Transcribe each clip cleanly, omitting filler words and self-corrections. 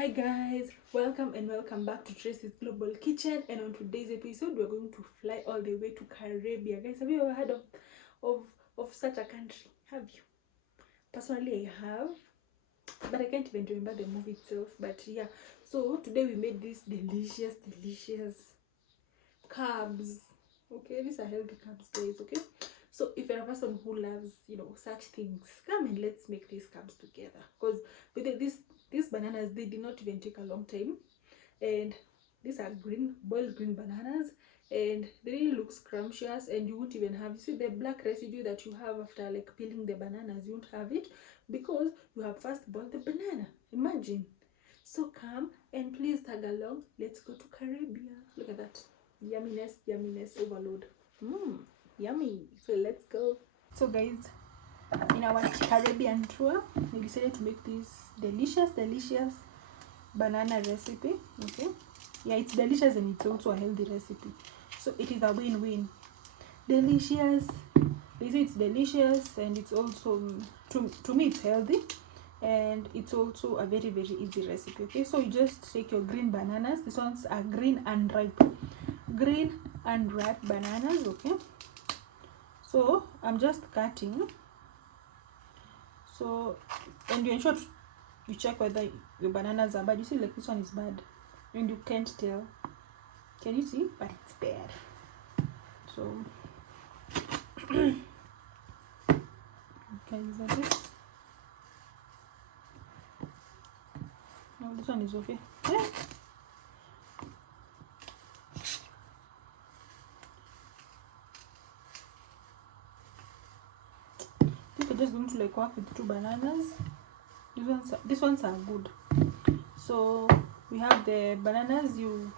Hi guys, welcome and welcome back to Tracy's Global Kitchen. And on today's episode, we're going to fly all the way to Caribbean. Guys, have you ever heard of, of such a country? Have you? Personally, I have, but I can't even remember the movie itself. But yeah, so today we made these delicious carbs. Okay, these are healthy carbs, guys. Okay, so if you're a person who loves such things, come and let's make these carbs together. Because with these bananas, they did not even take a long time, and these are boiled green bananas, and they really look scrumptious, and you won't even have, you see the black residue that you have after like peeling the bananas, you won't have it because you have first boiled the banana. Imagine. So come and please tag along. Let's go to Caribbean. Look at that. Yumminess overload. Yummy. So let's go. So guys, in our Caribbean tour, we decided to make this delicious banana recipe. Okay, yeah, it's delicious and it's also a healthy recipe, so it is a win-win. Delicious, they say it's delicious, and it's also to me it's healthy, and it's also a very easy recipe. Okay, so you just take your green bananas. These ones are green and ripe bananas. Okay, so I'm just cutting. So, and you ensure you check whether your bananas are bad. You see, like this one is bad and you can't tell. Can you see? But it's bad. So okay, these are this. No, this one is okay. Yeah. I think we're just going to like work with 2 bananas. These ones are good. So we have the bananas. You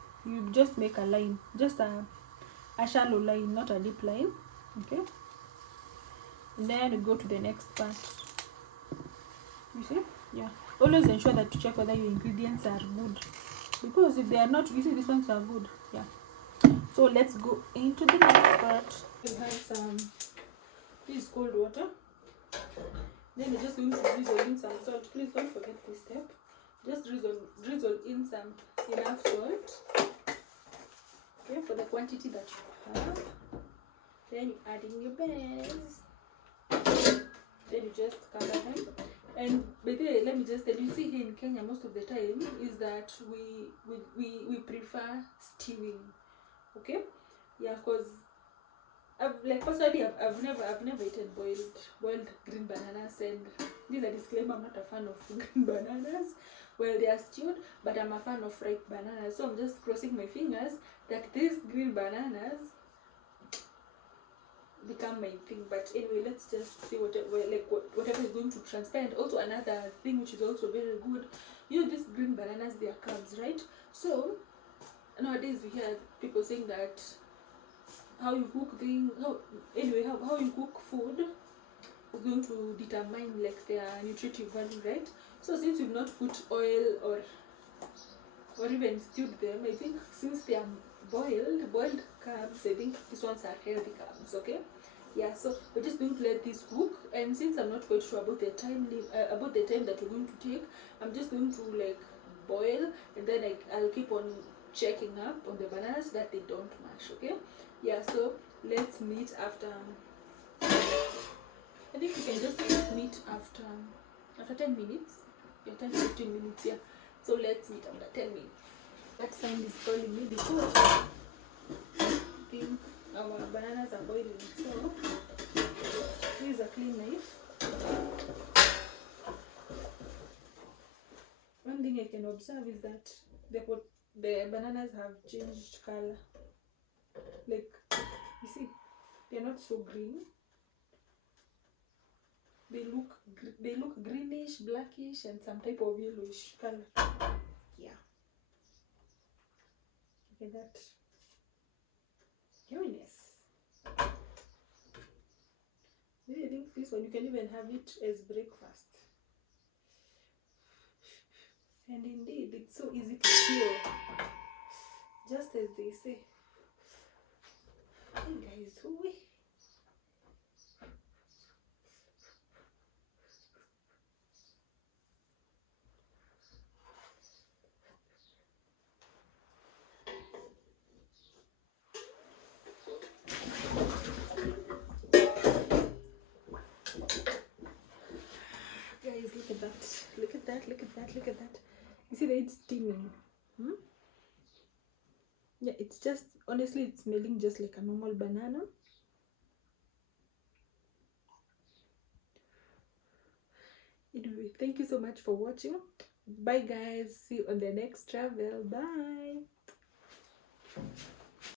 just make a line, just a shallow line, not a deep line. Okay, and then we go to the next part. You see, yeah, always ensure that you check whether your ingredients are good, because if they are not, you see these ones are good. Yeah, so let's go into the next part. We have some this cold water, then we're just going to drizzle in some salt. Please don't forget this step. Just drizzle in some enough salt, okay, for the quantity that you have. Then you add in your bananas. Then you just cover them. And by the way, let me just tell you, see here in Kenya most of the time is that we prefer stewing. Okay, yeah, because personally I've never eaten boiled green bananas, and this is a disclaimer, I'm not a fan of green bananas. Well, they are stewed, but I'm a fan of ripe bananas. So I'm just crossing my fingers that these green bananas become my thing. But anyway, let's just see whatever is going to transpire. And also another thing which is also very good, these green bananas, they are carbs, right? So nowadays we hear people saying that how you cook how you cook food is going to determine like their nutritive value, right? So since you've not put oil or even stewed them, I think since they are boiled carbs, I think these ones are healthy carbs. Okay, yeah, so we're just going to let this cook, and since I'm not quite sure about the time that we're going to take, I'm just going to like boil, and then I'll keep on checking up on the bananas that they don't mash. Okay, yeah, so let's meet after. I think we can just meet after 10 minutes. Yeah, 10 to 15 minutes. Yeah, so let's meet after 10 minutes. That sign is calling me because I think our bananas are boiling. So use a clean knife. One thing I can observe is that the bananas have changed color. Like, you see, they're not so green. They look greenish, blackish, and some type of yellowish color. Yeah. Look at that. Yumminess. Maybe I think this one you can even have it as breakfast. And indeed, it's so easy to peel, just as they say. Hey guys, consider it steaming. Yeah, it's just, honestly, it's smelling just like a normal banana. Anyway, thank you so much for watching. Bye guys, see you on the next travel. Bye.